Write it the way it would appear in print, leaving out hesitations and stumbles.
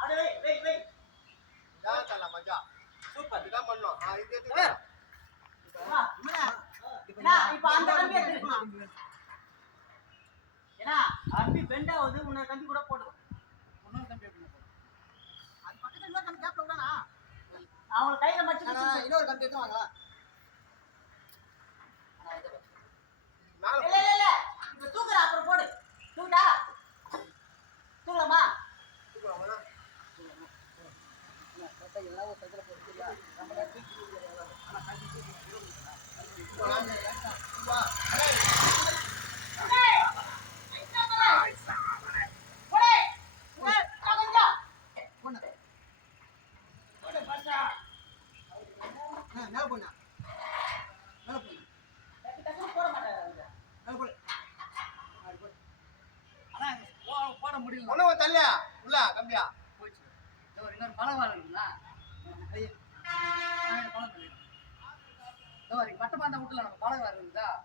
அட வை வை வை ஜாதகல மஜா சூப்பர் இதான் பண்ணோம் இது எதுக்கு இப்ப அந்த கம்பி எடுத்துமா ஏனா கம்பி பெண்ட் ஆகுது இன்னொரு கம்பி கூட போடு இன்னொரு கம்பி எப்படி போடு அது பக்கத்துல இன்னொரு கம்பி கேப்ல விடானா அவங்க கையில மடிச்சு இன்னொரு கம்பி எடுத்து வாங்க இல்ல இல்ல இல்ல இப்ப தூக்குற அப்புறம் போடு தூக்குடா தூக்கலாமா தூக்குறாமா எல்லாம் ஒரு சைடுல போடுறியா நம்ம தூக்கி ஆனா கம்பி தூக்கி வா போட முடியல ஒண்ணு தள்ளியா உள்ள கம்பியா போச்சு இன்னொரு பழவாள் இருக்குல்ல பழம் பண்ணிடுறோம் மட்டை பாந்தா விட்டுல நம்ம பழவாள் இருக்குதா